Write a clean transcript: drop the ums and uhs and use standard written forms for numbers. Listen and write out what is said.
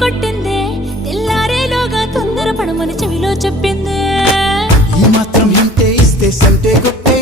కొట్టిందే తెల్లారేలోగా తొందర పడమని చెవిలో చెప్పిందే ఈ మాత్రం హింటే ఇస్తే సంటే కొట్టే